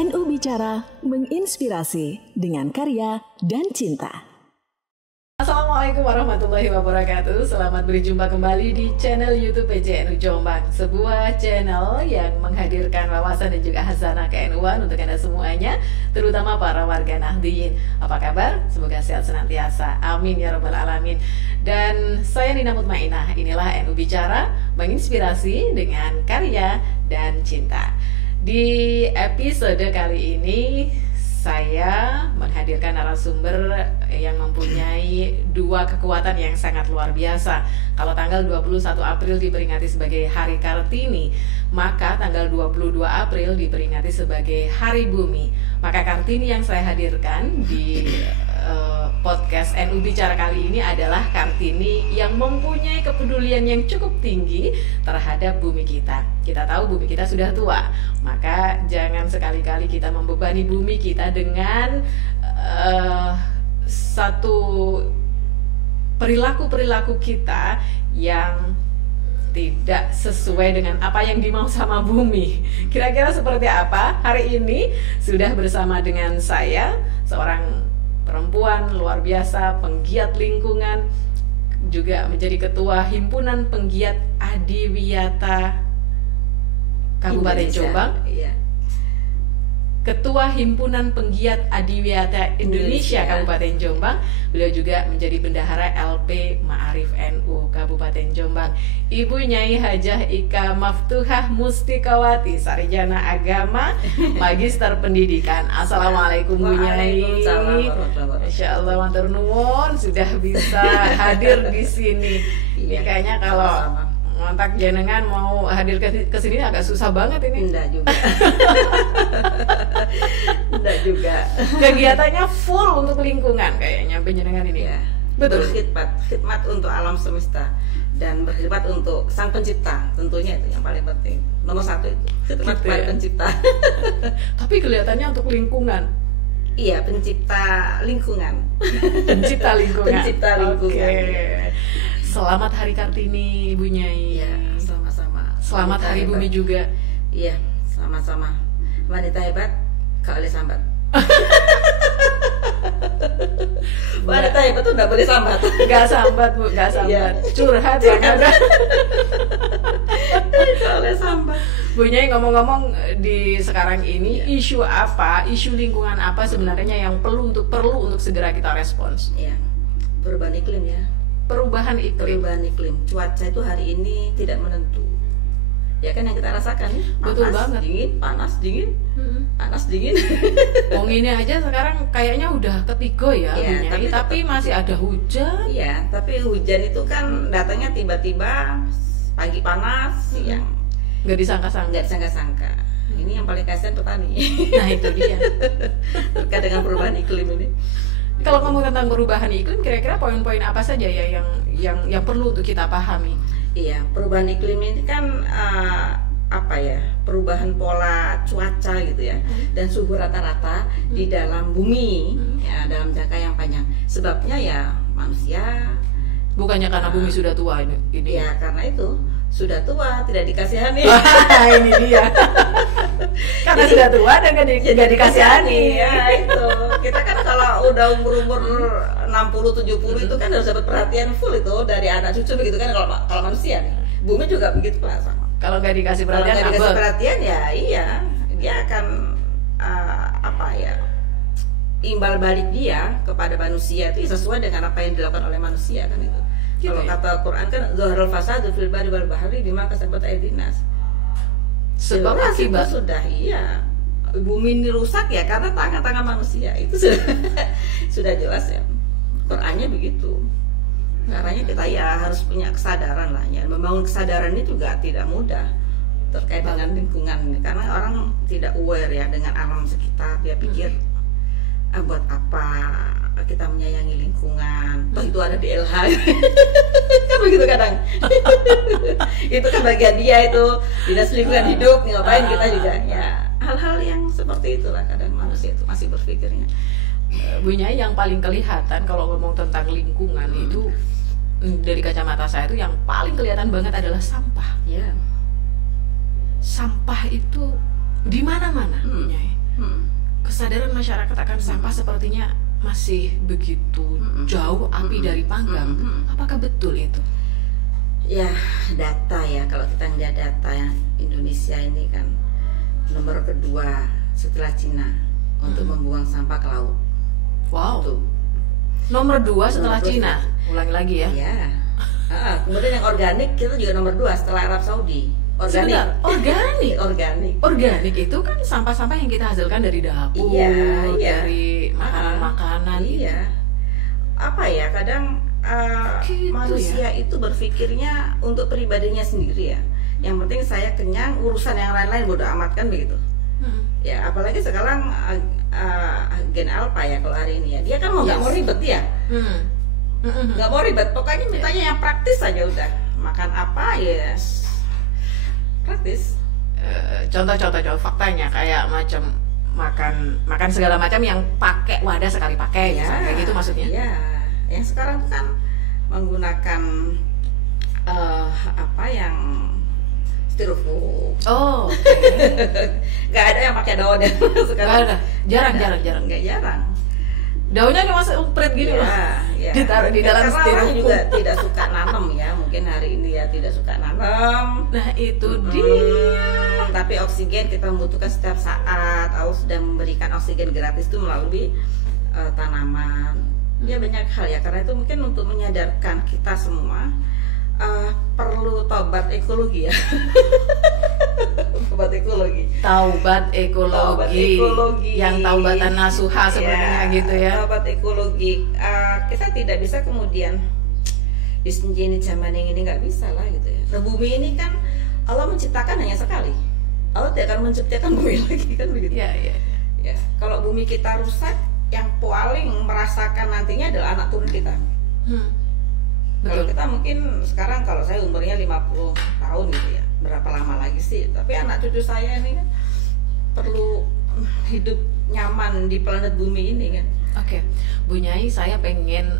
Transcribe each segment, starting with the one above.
NU Bicara menginspirasi dengan karya dan cinta. Assalamualaikum warahmatullahi wabarakatuh. Selamat berjumpa kembali di channel YouTube PCNU Jombang, sebuah channel yang menghadirkan wawasan dan juga hasanah ke-NU-an untuk Anda semuanya, terutama para warga Nahdliyin. Apa kabar? Semoga sehat senantiasa. Amin ya rabbal alamin. Dan saya Nina Mutmainah. Inilah NU Bicara menginspirasi dengan karya dan cinta. Di episode kali ini saya menghadirkan narasumber yang mempunyai dua kekuatan yang sangat luar biasa. Kalau tanggal 21 April diperingati sebagai Hari Kartini, maka tanggal 22 April diperingati sebagai Hari Bumi. Maka Kartini yang saya hadirkan di podcast NU Bicara kali ini adalah Kartini yang mempunyai kepedulian yang cukup tinggi terhadap bumi kita. Kita tahu bumi kita sudah tua, maka jangan sekali-kali kita membebani bumi kita dengan satu perilaku-perilaku kita yang tidak sesuai dengan apa yang dimau sama bumi. Kira-kira seperti apa? Hari ini sudah bersama dengan saya, seorang perempuan luar biasa, penggiat lingkungan, juga menjadi ketua Himpunan Penggiat Adiwiyata Kabupaten Jombang. Iya. Ketua Himpunan Penggiat Adiwiyata Indonesia Kabupaten Jombang. Beliau juga menjadi bendahara LP Ma'arif NU Kabupaten Jombang. Ibu Nyai Hajah Ika Maftuhah Mustikawati, sarjana agama, magister pendidikan. Assalamualaikum Bu Nyai. Masya Allah, matur nuwun sudah bisa hadir di sini. Ini kayaknya kalau kontak jenengan mau hadir ke sini agak susah banget ini. Enggak juga. Enggak juga. Kegiatannya full untuk lingkungan kayaknya jenengan ini. Ya, betul. Khidmat untuk alam semesta dan berkhidmat untuk Sang Pencipta, tentunya itu yang paling penting. Nomor satu itu khidmat kepada Pencipta. Tapi kelihatannya untuk lingkungan. Iya, pencipta lingkungan. Pencipta lingkungan. Pencipta lingkungan. Okay. Selamat Hari Kartini, Bu Nyai. Iya, sama-sama. Selamat Hari Bumi juga. Iya, sama-sama. Wanita hebat, gak boleh sambat. Wanita hebat tuh gak boleh sambat. Gak sambat, Bu, gak sambat. Iya. Curhat ya kan. Gak boleh sambat. Bu Nyai, ngomong-ngomong di sekarang ini, isu apa, isu lingkungan apa sebenarnya yang perlu untuk segera kita respons? Iya, perubahan iklim ya. Perubahan iklim, cuaca itu hari ini tidak menentu. Ya kan yang kita rasakan, betul banget. Panas dingin. Wong ini aja sekarang kayaknya udah ketiga ya, ya tapi masih ada hujan. Iya, tapi hujan itu kan datangnya tiba-tiba, pagi panas, siang nggak disangka-sangka. Ini yang paling kasihan petani. Nah itu dia. Terkait dengan perubahan iklim ini. Kalau ngomong tentang perubahan iklim, kira-kira poin-poin apa saja ya yang perlu untuk kita pahami? Iya, perubahan iklim ini kan perubahan pola cuaca gitu ya, dan suhu rata-rata di dalam bumi ya dalam jangka yang panjang. Sebabnya ya manusia. Bukannya karena bumi sudah tua ini? Ya karena itu sudah tua, tidak dikasihani. Ini dia. Karena sudah tua dan tidak dikasihani. Ya itu. Kita kan kalau udah umur 60-70 itu kan harus dapat perhatian full itu dari anak cucu begitu kan kalau manusia nih. Bumi juga begitu lah sama. Kalau nggak dikasih perhatian, ya iya, dia akan imbal balik dia kepada manusia itu sesuai dengan apa yang dilakukan oleh manusia kan itu. Gitu kalau kata Quran kan zaharul fasadu fil barri wal bahri bima kasabat aydin nas. Sebab akibat sudah iya. Bumi ini rusak ya karena tangan-tangan manusia. Itu sudah jelas ya. Qur'annya begitu. Caranya kita ya harus punya kesadaran lah ya. Membangun kesadaran ini juga tidak mudah terkait dengan lingkungan karena orang tidak aware ya dengan alam sekitar. Dia pikir buat apa kita menyayangi lingkungan, toh itu ada di LH. Kan begitu kadang. Itu kan bagian dia itu dinas lingkungan hidup, ngapain kita juga ya. Hal-hal yang seperti itulah kadang manusia itu masih berpikirnya. Bu Nyai, yang paling kelihatan kalau ngomong tentang lingkungan itu dari kacamata saya itu yang paling kelihatan banget adalah sampah. Ya. Sampah itu di mana-mana, Bu Nyai. Kesadaran masyarakat akan sampah sepertinya masih begitu jauh api dari panggang. Apakah betul itu? Ya, data ya, kalau kita lihat data ya, Indonesia ini kan nomor kedua setelah Cina untuk membuang sampah ke laut. Wow. Tuh. Nomor 2 setelah Nomor 2 Cina. Ulangi lagi ya. Iya. Kemudian yang organik kita juga nomor 2 setelah Arab Saudi. Organik. Sebentar, organik. Organik. Organik itu kan sampah-sampah yang kita hasilkan dari dapur, Iya. dari makanan-makanan. Iya. Apa ya, kadang Gitu manusia itu berpikirnya untuk pribadinya sendiri ya. Yang penting saya kenyang, urusan yang lain-lain bodo amat kan begitu. Ya apalagi sekarang Gen Alpha ya kalau hari ini ya, dia kan nggak mau ribet ya, nggak mau ribet, pokoknya mintanya yang praktis saja udah. Makan apa ya praktis. Contoh faktanya kayak macam makan segala macam yang pakai wadah sekali pakai, Ya, misalnya kayak gitu maksudnya. Ya, yang sekarang kan menggunakan apa yang styrofoam. Oh, Nggak ada yang pakai daun ya sekarang. nggak ada, jarang. Nggak jarang. Daunnya cuma seumprit gini loh. Ya. Ditaruh di dalam Karena orang styrofoam. juga tidak suka nanam ya, mungkin hari ini ya tidak suka nanam. Nah itu dia. Tapi oksigen kita membutuhkan setiap saat. Allah sudah memberikan oksigen gratis itu melalui tanaman. Ya banyak hal ya, karena itu mungkin untuk menyadarkan kita semua perlu tobat ekologi ya. Tobat ekologi. Taubat ekologi. Yang taubatan nasuha sebenarnya gitu ya. Taubat ekologi. Kita tidak bisa kemudian ini zaman yang ini nggak bisa lah gitu ya. Nah bumi ini kan Allah menciptakan hanya sekali. Allah tidak akan menciptakan bumi lagi kan begitu. Iya. Ya, kalau bumi kita rusak, yang paling merasakan nantinya adalah anak turun kita. Kalau kita mungkin sekarang, kalau saya umurnya 50 tahun gitu ya, berapa lama lagi sih? Tapi anak cucu saya ini kan perlu hidup nyaman di planet bumi ini kan. Oke, Bu Nyai, saya pengen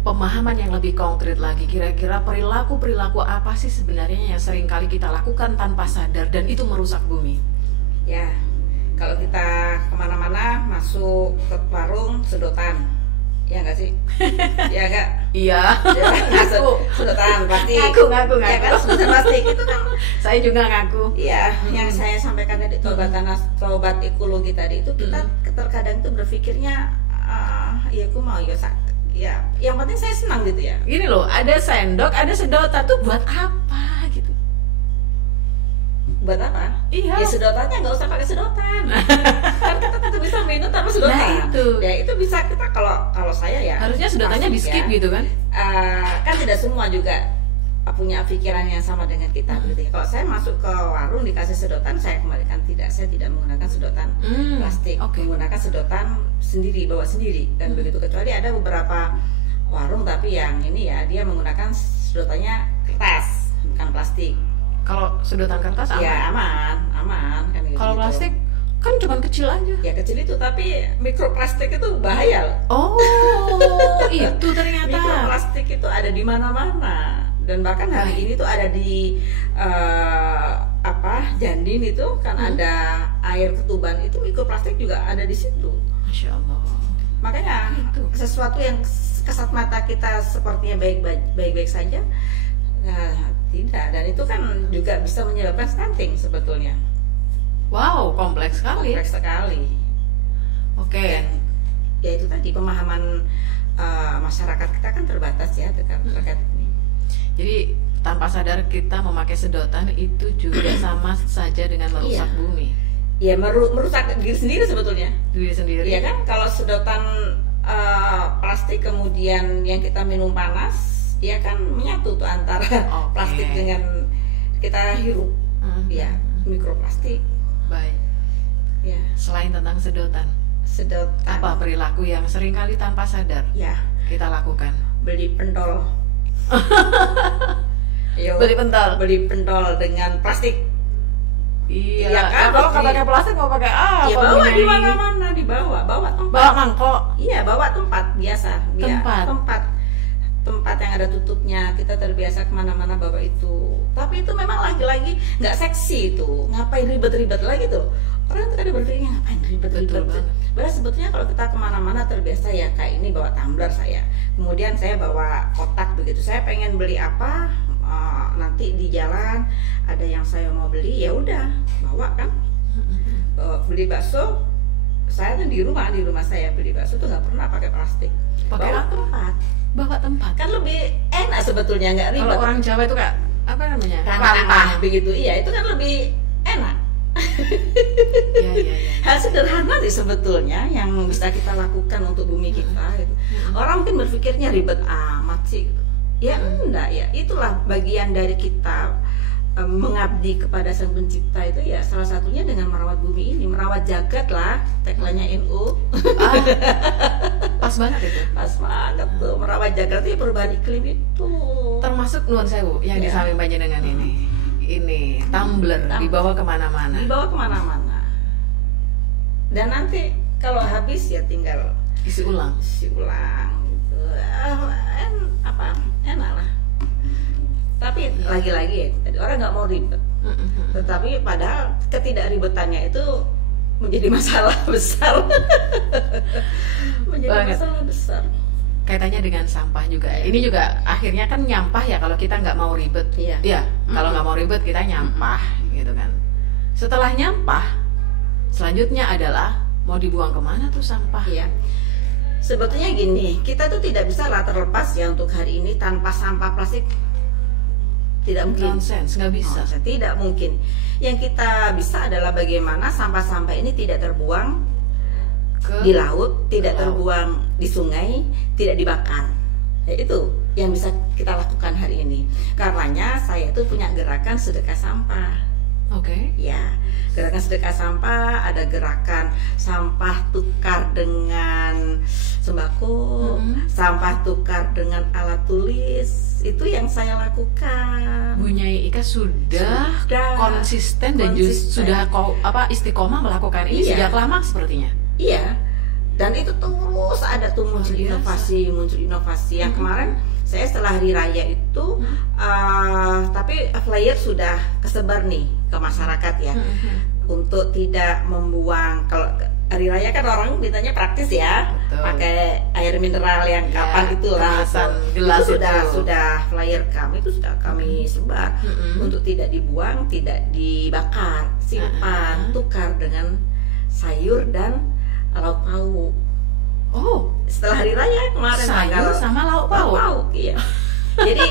pemahaman yang lebih konkret lagi. Kira-kira perilaku apa sih sebenarnya yang sering kali kita lakukan tanpa sadar dan itu merusak bumi? Ya, kalau kita kemana-mana masuk ke warung sedotan, ya nggak sih? Ya nggak? Iya. Ya, sedotan pasti. Ngaku. Ya kan, sedotan plastik itu kan. Saya juga ngaku. Iya, yang saya sampaikan tadi tobat ekologi tadi itu kita terkadang itu berpikirnya, ya aku mau ya, yang penting saya senang gitu ya. Gini loh, ada sendok, ada sedotan tuh buat apa gitu? Buat apa? Iya. Ya sedotannya nggak usah pakai sedotan. Kan kita tetap bisa minum tanpa sedotan. Nah, itu. Ya itu bisa kita kalau saya ya. Harusnya sedotannya di skip ya. gitu kan? Kan tidak semua juga punya pikiran yang sama dengan kita gitu ya. Kalau saya masuk ke warung dikasih sedotan, saya kembalikan tidak. Saya tidak menggunakan sedotan plastik. Menggunakan sedotan sendiri, bawa sendiri dan begitu. Kecuali ada beberapa warung tapi yang ini ya dia menggunakan sedotannya kertas bukan plastik. Kalau sedotan kertas aman? Ya aman kan gitu. Kalau plastik kan cuma kecil aja. Ya kecil itu, tapi mikroplastik itu bahaya loh. Oh, itu ternyata. Mikroplastik itu ada di mana-mana dan bahkan hari ini tuh ada di Jandin itu kan ada air ketuban itu mikroplastik juga ada di situ. Masya Allah. Makanya sesuatu yang kasat mata kita sepertinya baik-baik saja, nah tidak, dan itu kan juga bisa menyebabkan stunting sebetulnya. Wow, kompleks sekali. Kompleks sekali. Oke. Ya itu tadi pemahaman masyarakat kita kan terbatas ya terkait ini. Jadi tanpa sadar kita memakai sedotan itu juga sama saja dengan merusak bumi. Ya merusak diri sendiri sebetulnya. Diri sendiri. Iya kan, kalau sedotan plastik kemudian yang kita minum panas, dia kan menyatu tuh antara plastik dengan kita hirup. Ya, mikroplastik. Baik. Ya. Selain tentang sedotan, apa perilaku yang seringkali tanpa sadar kita lakukan? Beli pentol. Beli pentol dengan plastik. Iya kan, kalau nggak pakai plastik mau pakai apa? Ya bawa di mana-mana, bawa tempat. Bawa mangkok. Iya, bawa tempat biasa. Tempat yang ada tutupnya. Kita terbiasa kemana-mana bawa itu. Tapi itu memang lagi-lagi nggak seksi itu, ngapain ribet-ribet lagi tuh. Orang tuh kadang berpikirnya ngapain ribet-ribet. Padahal sebetulnya kalau kita kemana-mana terbiasa ya, kayak ini bawa tumbler saya, kemudian saya bawa kotak begitu. Saya pengen beli apa, nanti di jalan ada yang saya mau beli, ya udah bawa kan. Beli bakso, saya tuh di rumah saya beli bakso tuh nggak pernah pakai plastik. Pakai Bawa tempat kan lebih enak sebetulnya, nggak ribet. Kalau orang Jawa itu kayak apa namanya, rantah begitu, iya itu kan lebih enak. Iya. Hal sederhana sih sebetulnya yang bisa kita lakukan untuk bumi kita gitu. Orang mungkin berpikirnya ribet amat sih gitu. Ya enggak, ya itulah bagian dari kita mengabdi kepada Sang Pencipta itu, ya salah satunya dengan merawat bumi ini, merawat jagat lah, tagline-nya NU. Pas banget itu. Pas banget tuh, merawat jagat itu perubahan iklim itu. Termasuk nuwun sewu yang di samping panjenengan ini tumbler dibawa kemana-mana. Dibawa kemana-mana. Dan nanti kalau habis ya tinggal isi ulang gitu. Enak lah. Tapi lagi-lagi orang nggak mau ribet. Tetapi padahal ketidakribetanya itu menjadi masalah besar. Masalah besar. Kaitannya dengan sampah juga. Ini juga akhirnya kan nyampah ya kalau kita nggak mau ribet. Iya. Kalau nggak mau ribet kita nyampah gitu kan. Setelah nyampah, selanjutnya adalah mau dibuang kemana tuh sampah? Iya. Sebetulnya gini, kita tuh tidak bisa lah terlepas ya untuk hari ini tanpa sampah plastik. Tidak mungkin. Nonsense, nggak bisa. Tidak mungkin. Yang kita bisa adalah bagaimana sampah-sampah ini tidak terbuang di laut, tidak terbuang di sungai, tidak dibakar. Ya, itu yang bisa kita lakukan hari ini. Karenanya saya tuh punya gerakan sedekah sampah. Oke. Ya, gerakan sedekah sampah, ada gerakan sampah tukar dengan sembako, sampah tukar dengan alat tulis. Itu yang saya lakukan. Bu Nyai Ika sudah konsisten dan sudah istiqomah melakukan ini sejak lama sepertinya. Iya. Dan itu terus ada tuh muncul inovasi. Yang kemarin saya setelah hari raya itu tapi flyer sudah kesebar nih ke masyarakat ya. Untuk tidak membuang, kalau hari raya kan orang mintanya praktis ya. Betul. Pakai air mineral yang kapan itulah. Gelas itu sudah flyer kami itu sudah kami sebar untuk tidak dibuang, tidak dibakar, simpan, tukar dengan sayur dan lauk pauk. Oh, setelah hari raya kemarin sayur sama lauk pauk. Iya. Jadi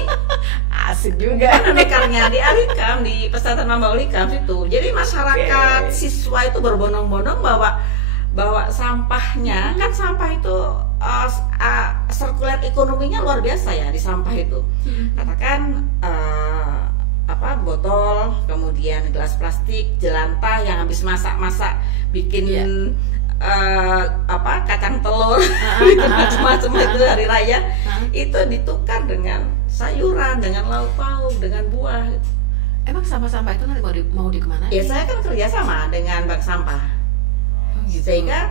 asik juga. Kan mekarnya di Alikam, di pesantren Mamba Ulikam situ. Jadi masyarakat siswa itu berbondong-bondong bawa sampahnya. Kan sampah itu sirkuler ekonominya luar biasa ya di sampah itu. Katakan botol, kemudian gelas plastik, jelantah yang habis masak-masak bikin kacang telur macam-macam itu hari raya itu ditukar dengan sayuran, dengan lauk pauk, dengan buah. Emang sampah-sampah itu nanti mau kemana? Ya saya kan kerjasama dengan bank sampah, sehingga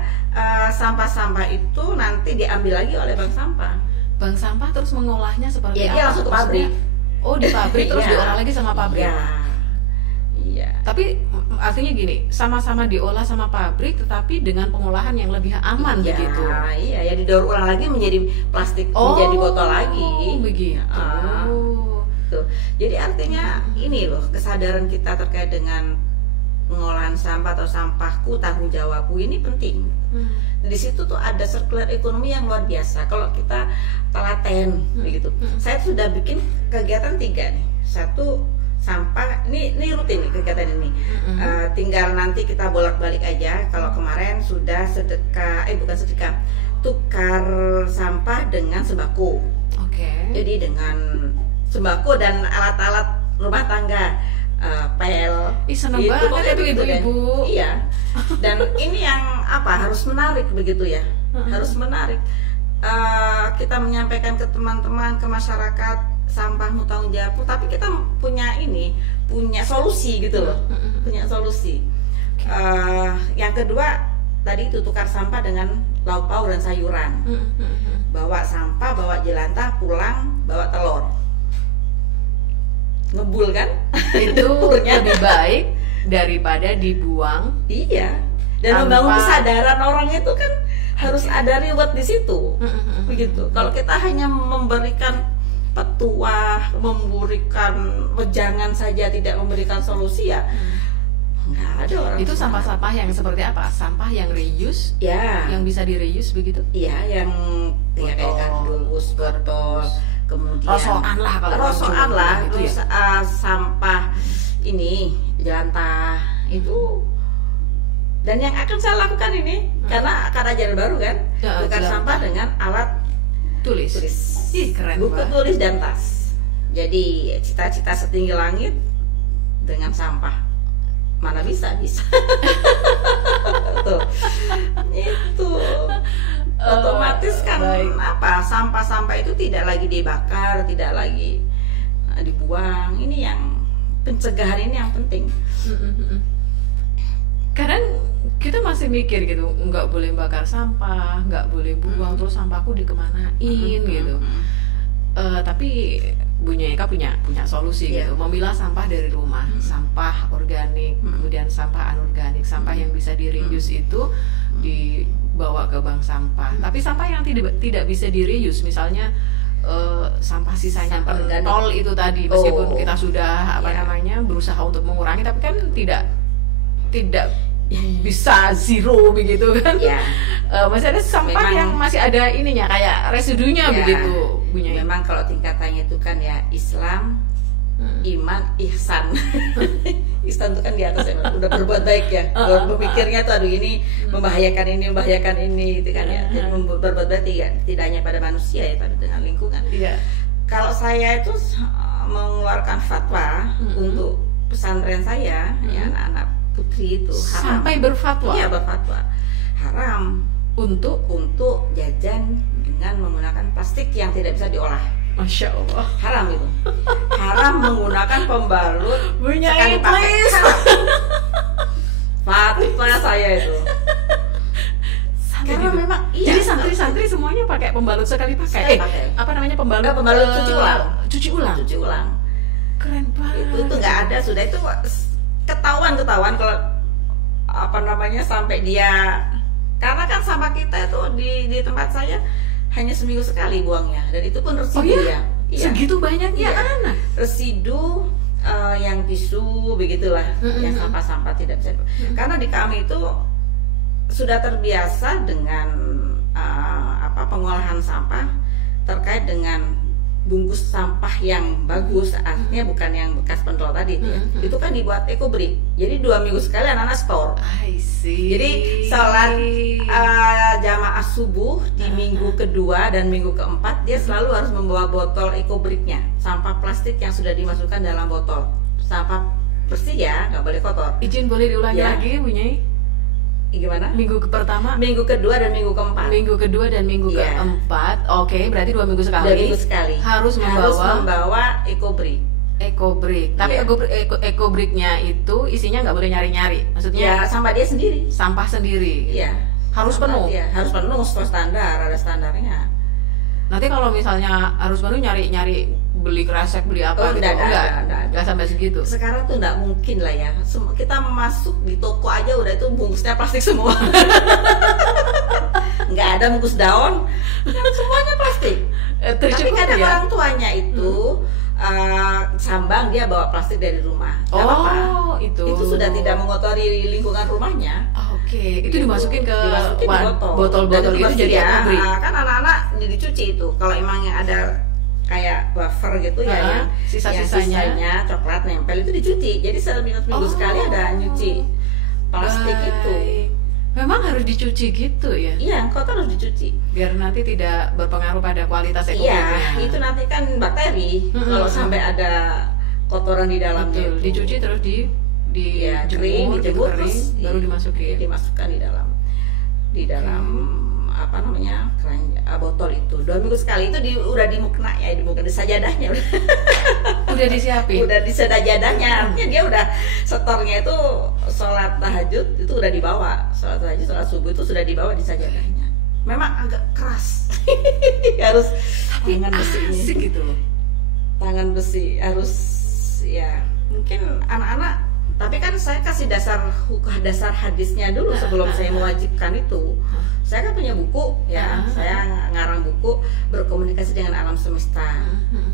sampah-sampah itu nanti diambil lagi oleh bank sampah. Bank sampah terus mengolahnya seperti apa? Dia langsung ke pabrik. Oh, di pabrik terus diolah lagi sama pabrik. Iya. Tapi artinya gini, sama-sama diolah sama pabrik, tetapi dengan pengolahan yang lebih aman begitu. Iya, ya didaur ulang lagi menjadi plastik, menjadi botol lagi. Begitu. Tuh. Jadi artinya ini loh, kesadaran kita terkait dengan pengolahan sampah atau sampahku, tanggung jawabku ini penting. Di situ tuh ada sirkuler ekonomi yang luar biasa. Kalau kita telaten begitu. Saya sudah bikin kegiatan 3 nih. 1 sampah, ini rutin nih kegiatan ini. Tinggal nanti kita bolak-balik aja. Kalau kemarin sudah bukan sedekah, tukar sampah dengan sembako. Jadi dengan sembako dan alat-alat rumah tangga, pel. Seneng banget itu ibu-ibu. Iya. Dan ini yang harus menarik begitu ya. Harus menarik. Kita menyampaikan ke teman-teman, ke masyarakat, sampahmu tanggung jawabmu, tapi kita punya solusi gitu loh. Punya solusi. Yang kedua tadi itu tukar sampah dengan lauk pauk dan sayuran. Bawa sampah, bawa jelantah, pulang bawa telur. Ngebul kan? Itu Lumpurnya. lebih baik daripada dibuang. Iya. Dan Tanpa- membangun kesadaran orang itu kan harus ada reward di situ. Begitu. Kalau kita hanya memberikan petuah, memberikan wejangan saja, tidak memberikan solusi, ya nggak ada orang. Itu sampah-sampah yang seperti apa? Sampah yang reuse, Ya, yang bisa di-reuse begitu? iya, yang ya, kayak kardus, botol, kemudian Rosokan lah kalau rosokan orang lah, Jawa gitu terus sampah ini jelantah itu. Dan yang akan saya lakukan ini karena ajaran baru kan, Ya, tukar jelantah. sampah dengan alat Tulis. tulis, Ih, keren buku banget. tulis dan tas. Jadi cita-cita setinggi langit dengan sampah, mana bisa tuh itu otomatis kan baik. apa, sampah-sampah itu tidak lagi dibakar, tidak lagi dibuang. Ini yang pencegahan ini yang penting. Kadang kita masih mikir gitu, nggak boleh bakar sampah, nggak boleh buang, terus sampahku dikemanain gitu. Tapi Bu Eka punya solusi Iya. gitu, memilah sampah dari rumah, sampah organik, kemudian sampah anorganik, sampah yang bisa di-reuse itu dibawa ke bank sampah. Tapi sampah yang tidak bisa di-reuse, misalnya sampah sisanya Sampah organik. pentol itu tadi, meskipun Oh. kita sudah Iya. berusaha untuk mengurangi, tapi kan tidak bisa zero begitu kan. Ya, Masih ada sampah Memang- yang masih ada ininya, kayak residunya Ya. begitu Bu Nyai. memang kalau tingkatannya itu kan ya Islam, iman, ihsan. Ihsan itu kan di atas ya, udah berbuat baik ya. Kalau berpikirnya tuh aduh ini membahayakan ini itu kan ya. Jadi berbuat baik tidak hanya pada manusia ya, pada dengan lingkungan. Iya. Kalau saya itu mengeluarkan fatwa untuk pesantren saya, ya anak-anak putri itu haram. Sampai berfatwa Iya, berfatwa haram untuk, untuk jajan dengan menggunakan plastik yang tidak bisa diolah. Masya Allah. Haram itu. Haram menggunakan pembalut Bu Nyai, sekali pakai. please. Haram. Fatwa saya itu. Sampai Karena gitu. memang iya. Jadi santri-santri semuanya pakai pembalut sekali pakai. Sekali pakai. Apa namanya pembalut? Enggak, pembalut cuci ulang. Cuci ulang. Cuci ulang. Keren banget. Itu nggak ada, sudah itu ketahuan kalau apa namanya sampai dia, karena kan sampah kita itu di tempat saya hanya seminggu sekali buangnya, dan itu pun residu. Oh iya? Iya. Segitu banyaknya Iya. anak. Residu yang tisu begitulah, yang sampah-sampah tidak bisa. Karena di kami itu sudah terbiasa dengan pengolahan sampah terkait dengan bungkus sampah yang bagus, artinya bukan yang bekas pentol tadi itu ya. Itu kan dibuat ekobrik. Jadi 2 minggu sekali anak-anak store. I see. Jadi sholat jamaah subuh di minggu kedua dan minggu keempat dia selalu harus membawa botol ekobriknya, sampah plastik yang sudah dimasukkan dalam botol, sampah bersih ya, nggak boleh kotor. Izin boleh diulangi Ya. lagi Bu Nyai? Gimana? Minggu pertama, Minggu kedua dan minggu keempat. minggu kedua dan minggu Iya. keempat. Oke, berarti 2 minggu sekali. 2 minggu sekali. Harus membawa ekobrik. ekobrik. Tapi Iya. ekobriknya itu isinya nggak boleh nyari-nyari. Ya, Maksudnya sampah dia sendiri. sampah sendiri. Iya. Harus Sampah penuh. dia. Harus penuh, standar, ada standarnya. Nanti kalau misalnya harus penuh nyari-nyari beli kresek, beli apa Oh, gitu. enggak. Sampai segitu. Sekarang tuh nggak mungkin lah ya. Kita masuk di toko aja udah itu bungkusnya plastik semua. Nggak ada bungkus daun, semuanya plastik. Tapi Tercukup kadang ya. orang tuanya itu sambang dia bawa plastik dari rumah. Nggak apa-apa. Itu. Itu sudah tidak mengotori lingkungan rumahnya. Oke, itu Gitu. dimasukin ke Dimasukin di botol-botol Dan itu bersih jadi ya. ekobrik. Kan anak-anak dicuci itu. Kalau emang yang ada kayak buffer gitu ya, yang sisa-sisanya sisanya coklat nempel itu dicuci. Jadi seminggu sekali ada nyuci plastik Baik. itu. Memang harus dicuci gitu ya, Iya, kotor harus dicuci. biar nanti tidak berpengaruh pada kualitas Iya, ekobriknya. itu nanti kan bakteri. Kalau sampai ada kotoran di dalamnya Betul, itu. dicuci terus Iya, dijemur, dijemur, kering, terus baru dimasukin. dimasukkan di dalam apa namanya botol itu. 2 minggu sekali itu udah di mukna ya, di sajadahnya Udah disiapin. udah di sajadahnya, artinya dia udah setornya itu sholat tahajud itu udah dibawa, sholat tahajud, sholat subuh itu sudah dibawa di sajadahnya. Memang agak keras. Harus tangan besi, Asik gitu loh. tangan besi harus ya. mungkin anak-anak, tapi kan saya kasih dasar hadisnya dulu sebelum saya mewajibkan itu. Saya kan punya buku ya, saya ngarang buku berkomunikasi dengan alam semesta.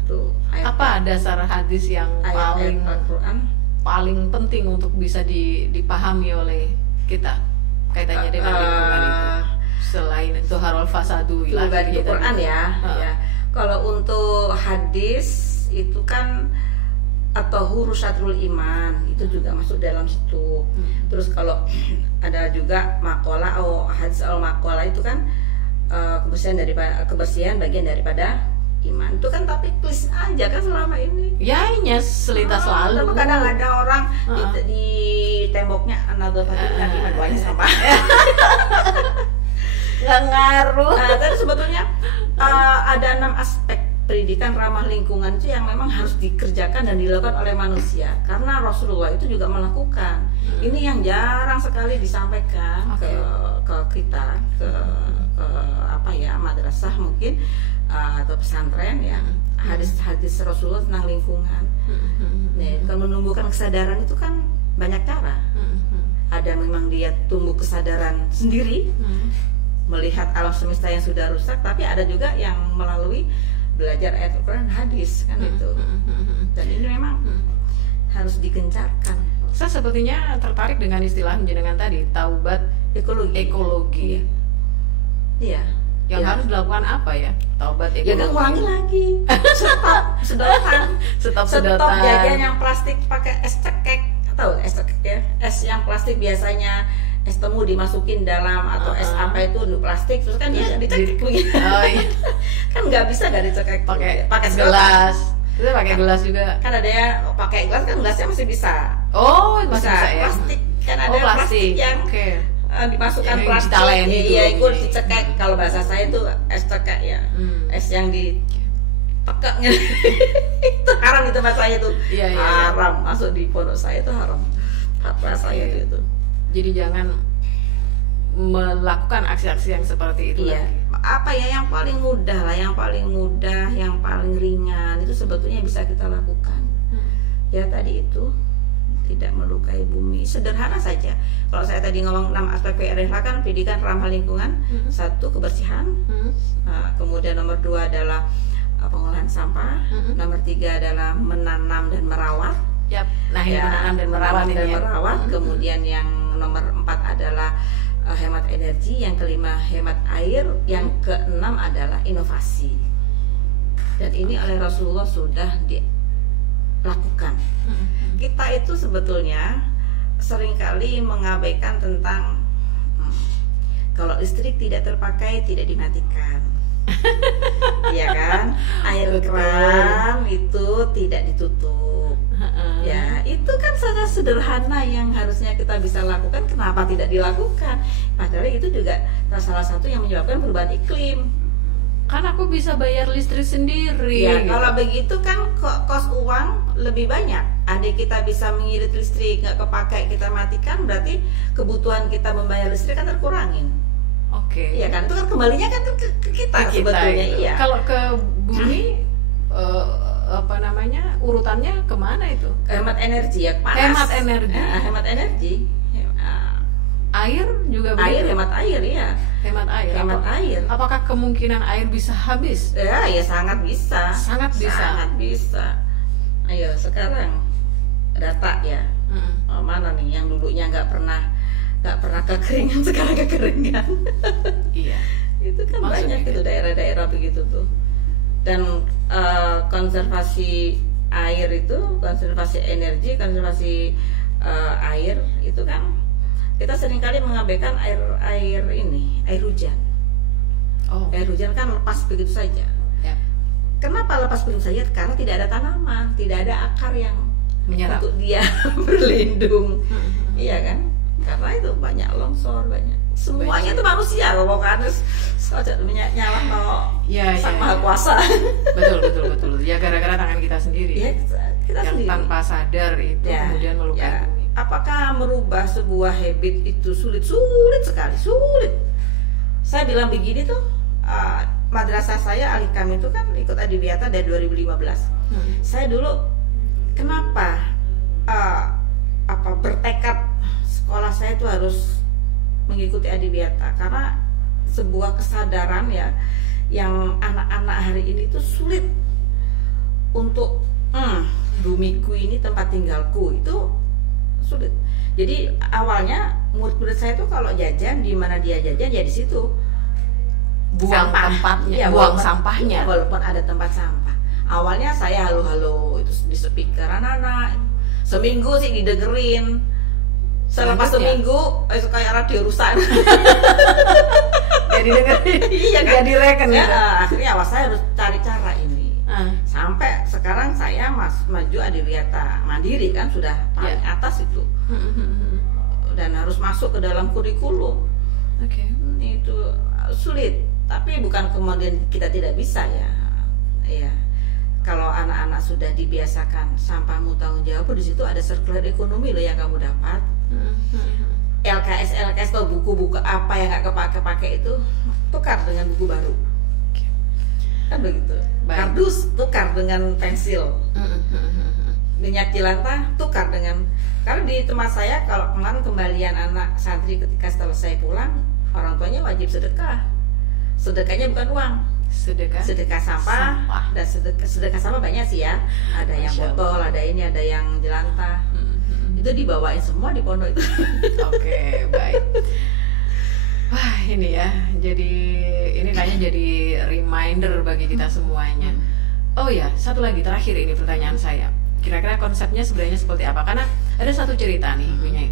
Tuh, Apa dasar hadis yang ayat Al-Quran paling penting untuk bisa dipahami oleh kita kaitannya dengan lingkungan itu? Selain itu harul fasadu itu Quran ya. Ya. Kalau untuk hadis itu kan atau huruf syatrul iman itu juga masuk dalam situ. Terus kalau ada juga makola hadis al makola itu kan kebersihan bagian daripada iman. Itu kan tapi tulis aja kan selama ini. Ya, selintas lalu. Tapi kadang ada orang di temboknya another kan iman doanya sama. Nggak ngaruh. Nah, tapi sebetulnya ada 6 aspek pendidikan ramah lingkungan itu yang memang harus dikerjakan dan dilakukan oleh manusia, karena Rasulullah itu juga melakukan. Ini yang jarang sekali disampaikan ke kita, ke madrasah mungkin atau pesantren ya. Hadis-hadis Rasulullah tentang lingkungan. Nih, kalau menumbuhkan kesadaran itu kan banyak cara. Ada memang dia tumbuh kesadaran sendiri, melihat alam semesta yang sudah rusak, tapi ada juga yang melalui belajar ayat Al-Quran, hadis kan itu. Dan ini memang harus digencarkan. Saya sepertinya tertarik dengan istilah jenengan tadi, taubat ekologi. Iya. Yang harus dilakukan apa ya? Taubat ekologi. Ya kan ulangi lagi. Stop sedotan. Jajan yang plastik pakai es cekek. Tahu es cekek ya? Es yang plastik biasanya es temu dimasukin dalam atau es apa itu di plastik, terus kan dia dicekek begitu. Oh iya. Kan nggak bisa nggak dicekek pakai gelas. Terus pakai gelas juga. Kan ada ya pakai gelas, kan gelasnya masih bisa. Oh, masih bisa ya. Plastik kan ada plastik yang dimasukkan yang plastik. Iya, itu dicekek. Kalau bahasa saya itu es cekek ya. Es yang ditekeknya. Itu haram itu bahasa saya itu. Iya. Haram. Masuk di pondok saya itu haram. Fatwa saya itu. Jadi jangan melakukan aksi-aksi yang seperti itu. Iya. Apa ya yang paling mudah lah, yang paling ringan itu sebetulnya bisa kita lakukan. Ya tadi itu tidak melukai bumi, sederhana saja. Kalau saya tadi ngomong 6 aspek PRH kan pendidikan ramah lingkungan. 1 kebersihan. Kemudian nomor 2 adalah pengolahan sampah. Nomor 3 adalah menanam dan merawat. Yap. Nah, ini menanam dan merawat. Kemudian yang nomor 4 adalah hemat energi, yang kelima hemat air, yang keenam adalah inovasi. Dan ini oleh Rasulullah sudah dilakukan. Kita itu sebetulnya seringkali mengabaikan tentang kalau listrik tidak terpakai tidak dimatikan. Iya kan? Air keran itu tidak ditutup. Ya, itu kan sangat sederhana yang harusnya kita bisa lakukan. Kenapa tidak dilakukan? Padahal itu juga salah satu yang menyebabkan perubahan iklim. Kan aku bisa bayar listrik sendiri. Ya, kalau begitu kan kos uang lebih banyak. Andai kita bisa mengirit listrik nggak kepakai, kita matikan, berarti kebutuhan kita membayar listrik kan terkurangin. Oke. Iya kan? Itu kan kembalinya kan ke kita sebetulnya. Iya. Kalau ke bumi urutannya kemana itu? Hemat energi ya, panas. Hemat energi. Air juga begitu. Hemat air ya. Hemat air. Apakah kemungkinan air bisa habis? Ya sangat bisa. Sangat bisa. Ayo sekarang data ya. Mana nih yang dulunya nggak pernah kekeringan, sekarang kekeringan. Iya. Itu kan banyak itu daerah-daerah begitu tuh. Dan konservasi air itu, konservasi energi, konservasi air itu kan kita seringkali mengabaikan air hujan. Air hujan kan lepas begitu saja. Ya. Kenapa lepas begitu saja? Karena tidak ada tanaman, tidak ada akar yang menyerap untuk dia berlindung. Iya kan? Karena itu banyak longsor, banyak. Semuanya itu manusia loh, bukan nyala sang maha kuasa. Betul. Ya gara-gara tangan kita sendiri. Ya, kita yang sendiri. Tanpa sadar itu kemudian melukai bumi. Apakah merubah sebuah habit itu sulit sekali, sulit. Saya bilang begini tuh, madrasah saya Al-Hikam itu kan ikut Adiwiyata dari 2015. Saya dulu kenapa itu harus mengikuti Adiwiyata karena sebuah kesadaran ya yang anak-anak hari ini tuh sulit untuk bumiku ini tempat tinggalku, itu sulit. Jadi awalnya murid-murid saya tuh kalau jajan di mana dia jajan ya di situ buang tempatnya, buang sampahnya. Walaupun ada tempat sampah. Awalnya saya halo-halo itu di speaker anak-anak. Seminggu sih didengerin. Selepas seminggu kayak radio rusak. Jadi dengerin. Iya kan? Jadi reken ya. Akhirnya awas saya harus cari cara ini. Sampai sekarang saya maju Adiwiyata mandiri kan sudah paling atas itu. Dan harus masuk ke dalam kurikulum. Itu sulit, tapi bukan kemudian kita tidak bisa ya. Iya. Kalau anak-anak sudah dibiasakan sampahmu tanggung jawab, di situ ada circular ekonomi loh yang kamu dapat. LKS atau buku-buku apa yang nggak kepake itu tukar dengan buku baru. Kan begitu. Kardus tukar dengan pensil. Minyak jelantah tukar dengan, karena di tempat saya kalau kemarin kembalian anak santri ketika selesai pulang, orang tuanya wajib sedekah. Sedekahnya bukan uang, sedekah sampah. Dan sedekah sampah banyak sih ya. Ada yang botol, ada ini, ada yang jelantah. Itu dibawain semua di pondok itu. Oke, baik. Wah, ini ya, jadi ini kayaknya jadi reminder bagi kita semuanya. Oh ya, satu lagi terakhir ini pertanyaan saya. Kira-kira konsepnya sebenarnya seperti apa? Karena ada satu cerita nih, Bu Nyai.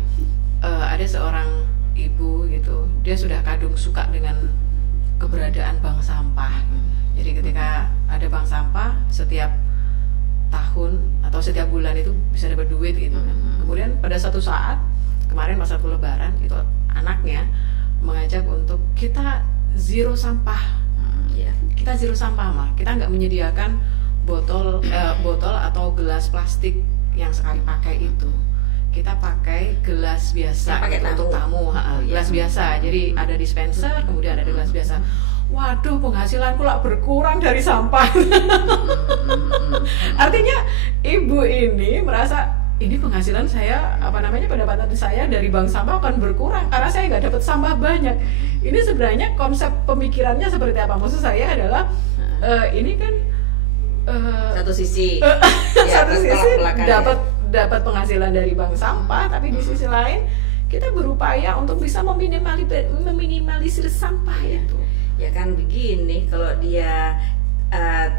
Ada seorang ibu gitu, dia sudah kadung suka dengan keberadaan bank sampah. Jadi ketika ada bank sampah, setiap tahun atau setiap bulan itu bisa dapat duit gitu kan. Kemudian pada satu saat, kemarin pas waktu lebaran, itu anaknya mengajak untuk kita zero sampah. Kita zero sampah mah. Kita nggak menyediakan botol atau gelas plastik yang sekali pakai itu. Kita pakai gelas biasa untuk tamu, gelas biasa. Jadi ada dispenser, kemudian ada gelas biasa. Waduh, penghasilanku lah berkurang dari sampah. Artinya ibu ini merasa ini penghasilan saya, pendapatan saya dari bank sampah akan berkurang karena saya nggak dapat sampah banyak. Ini sebenarnya konsep pemikirannya seperti apa? Maksud saya adalah ini kan satu sisi dapat penghasilan dari bank sampah, tapi di sisi lain kita berupaya untuk bisa meminimalisir sampah itu. Ya kan begini, kalau dia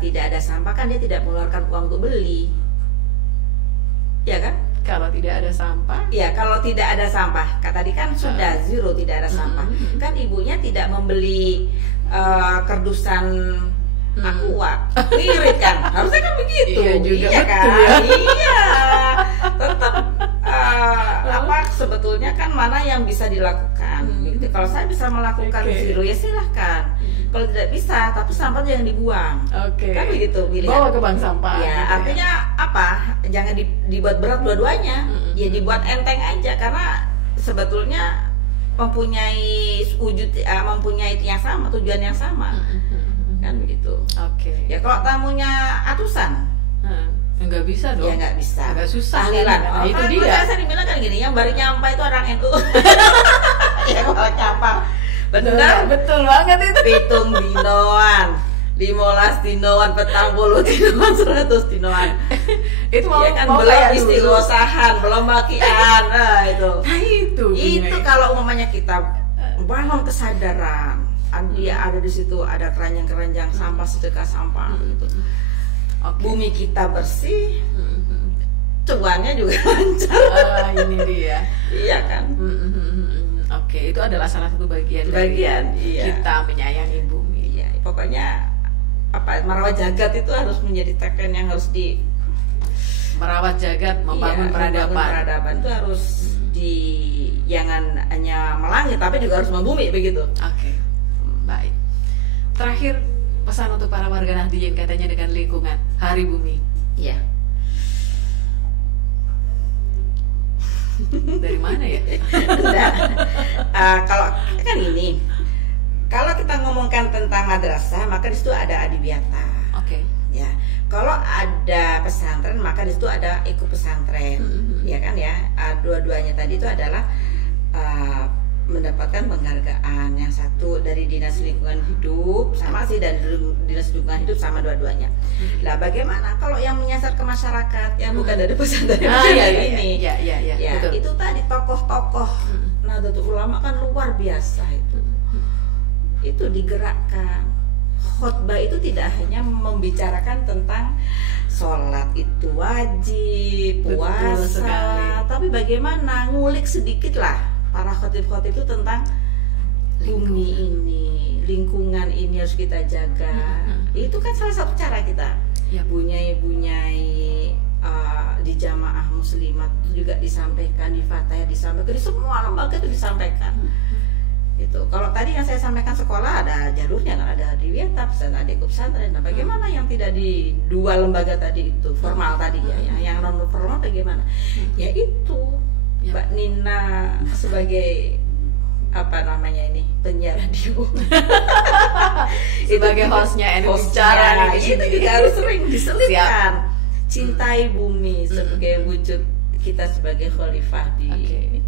tidak ada sampah kan dia tidak mengeluarkan uang untuk beli. Ya kan? Kalau tidak ada sampah? Ya, kalau tidak ada sampah. Tadi kan sudah zero, tidak ada sampah. Kan ibunya tidak membeli kerdusan aqua, wirid kan? Harusnya kan begitu. Iya juga, iya betul kan? ya. Iya. Tetap sebetulnya kan mana yang bisa dilakukan. Begitu. Kalau saya bisa melakukan zero ya silahkan. Kalau tidak bisa, tapi sampah jangan dibuang. Kan begitu pilihan. Bawa ke bank sampah. Ya, gitu artinya apa? Jangan dibuat berat dua-duanya. Ya dibuat enteng aja karena sebetulnya mempunyai mempunyai yang sama, tujuan yang sama. Kan begitu. Ya kalau tamunya atusan, nggak bisa dong. Ya nggak bisa. Agak susah. Tahlilan. Nah, itu dia. Saya dibilang kan gini, yang baru nyampah itu orang NU. Ya kalau nyampah. Benar, betul banget itu. Pitung dinoan, 15 dinoan, 40 dinoan, 100 dinoan. Itu mau, ya kan, mau belum istighosahan, belum makian. Itu kalau umpamanya kita bangun kesadaran, dia ada di situ, ada keranjang-keranjang sampah, sedekah sampah gitu. Bumi kita bersih, cuannya juga lancar. Ini dia. Iya kan. Itu adalah salah satu bagian dari kita menyayangi bumi. Iya, pokoknya merawat jagat itu harus menjadi tagline yang harus merawat jagat, membangun peradaban itu harus jangan hanya melangit tapi juga harus membumi begitu. Baik. Terakhir pesan untuk para warga Nahdliyin katanya dengan lingkungan Hari Bumi. Iya. Dari mana ya? Kalau kan ini, kalau kita ngomongkan tentang madrasah, maka di situ ada Adiwiyata. Ya. Kalau ada pesantren, maka di situ ada ikut pesantren. Ya kan ya. Dua-duanya tadi itu adalah mendapatkan penghargaan. Yang satu dari Dinas Lingkungan Hidup, sama sih, dan Dinas Lingkungan Hidup sama dua-duanya. Lah bagaimana kalau yang menyasar ke masyarakat yang bukan dari pesantren ini? Ya, betul. Itu tadi tokoh-tokoh Nahdlatul Ulama kan luar biasa itu. Itu digerakkan. Khotbah itu tidak hanya membicarakan tentang sholat itu wajib, puasa, tapi bagaimana ngulik sedikit lah para khotib-khotib itu tentang bumi ini, lingkungan ini harus kita jaga. Itu kan salah satu cara kita. Bunyai-bunyai di jamaah muslimat itu juga disampaikan, di Fatah disampaikan, di semua lembaga itu disampaikan. Itu kalau tadi yang saya sampaikan sekolah ada jalurnya, kan ada di Wiatab dan ada di pesantren. Nah, bagaimana yang tidak di dua lembaga tadi itu formal tadi ya, yang non formal bagaimana? Ya itu Mbak Nina sebagai apa namanya ini penyiar radio sebagai hostnya NU Bicara itu juga harus sering diselipkan. Cintai bumi sebagai wujud kita sebagai khalifah di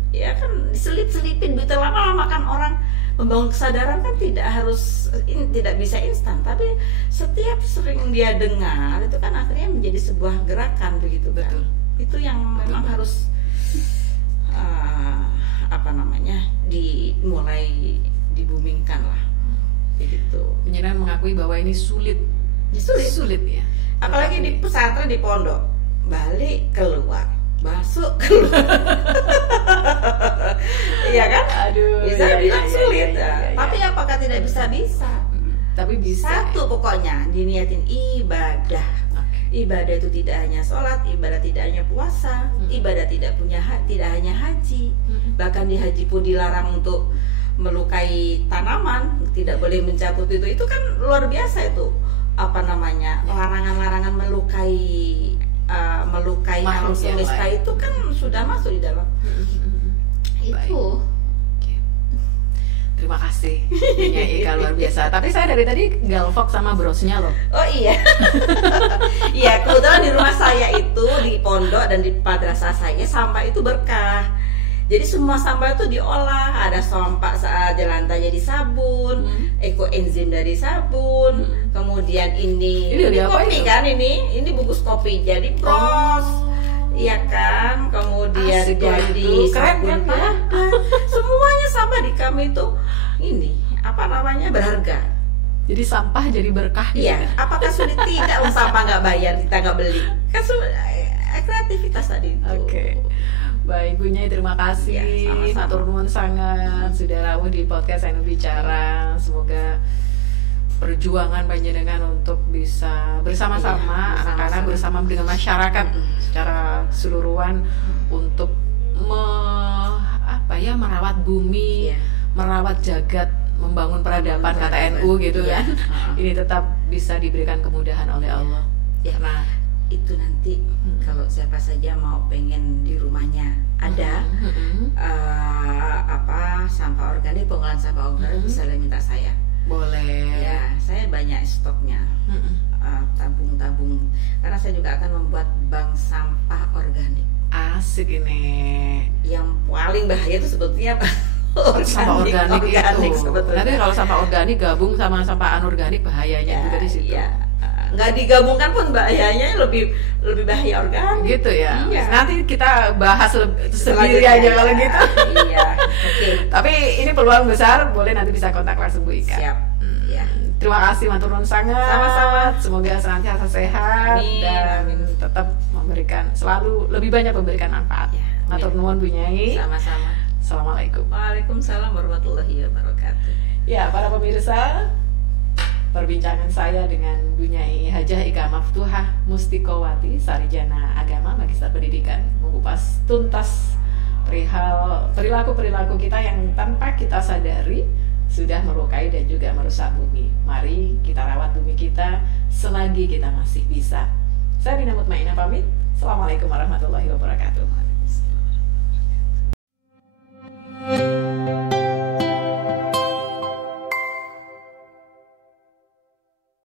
ya kan, diselip-selipin begitu. Lama-lama kan orang membangun kesadaran kan tidak bisa instan, tapi setiap sering dia dengar itu kan akhirnya menjadi sebuah gerakan begitu kan. Itu yang memang harus dimulai dibumingkan lah begitu. Penyiaran mengakui bahwa ini sulit ya, apalagi di pesantren, di pondok, balik keluar masuk keluar iya kan, bisa bilang sulit tapi apakah tidak bisa? Tapi bisa. Satu pokoknya diniatin ibadah. Ibadah itu tidak hanya sholat, ibadah tidak hanya puasa, ibadah tidak hanya haji. Bahkan di haji pun dilarang untuk melukai tanaman, tidak boleh mencabut itu. Itu kan luar biasa itu. Larangan-larangan melukai alam semesta itu kan sudah masuk di dalam. Itu. Terima kasih, Nyai Ika, luar biasa. Tapi saya dari tadi galvok sama brosnya loh. Oh iya. Iya, kebetulan di rumah saya itu, di pondok dan di madrasah saya, sampah itu berkah. Jadi semua sampah itu diolah. Ada sampah saat jelantanya di sabun, ekoenzim dari sabun. Kemudian ini kopi kan, ini bungkus kopi jadi bros. Iya kan, kemudian asik jadi keren kan? Semuanya sampah di kami itu berharga. Jadi sampah jadi berkah. Iya. Apakah sulit? Tidak, sampah nggak bayar, kita nggak beli. Kan kreativitas tadi itu. Oke. Baik, Bu Nyai, terima kasih. Ya, matur nuwun sangat sudah rawuh di podcast NU Bicara. Semoga perjuangan panjenengan untuk bisa bersama-sama anak-anak, bersama dengan masyarakat secara keseluruhan untuk merawat bumi, merawat jagat, membangun peradaban kata NU gitu kan. Ini tetap bisa diberikan kemudahan oleh Allah. Karena itu nanti kalau siapa saja mau pengen di rumahnya ada sampah organik, pengolahan sampah organik, bisa minta saya. Boleh. Ya, saya banyak stoknya. Tabung-tabung. Karena saya juga akan membuat bank sampah organik. Asik ini. Yang paling bahaya itu sebetulnya sampah organik itu. Sebetulnya. Nanti kalau sampah organik gabung sama sampah anorganik bahayanya juga di situ. Iya. Nggak digabungkan pun bahayanya lebih bahaya organik. Gitu ya. Iya. Nanti kita bahas sendiri aja kalau gitu. Iya. Oke. Tapi ini peluang besar, boleh nanti bisa kontak langsung Bu Ika. Siap. Ya. Terima kasih matur nuwun sangat. Sama-sama. Semoga senantiasa sehat dan tetap selalu lebih banyak memberikan manfaat. Ya. Matur nuwun Bu Nyai. Sama-sama. Assalamualaikum. Waalaikumsalam warahmatullahi wabarakatuh. Ya, para pemirsa, perbincangan saya dengan Bu Nyai Hajah Ika Maftuhah Mustikowati, Sarjana Agama, Magister Pendidikan, mengupas tuntas perihal perilaku-perilaku kita yang tanpa kita sadari sudah melukai dan juga merusak bumi. Mari kita rawat bumi kita selagi kita masih bisa. Saya Nina Mutmainah pamit. Assalamualaikum warahmatullahi wabarakatuh.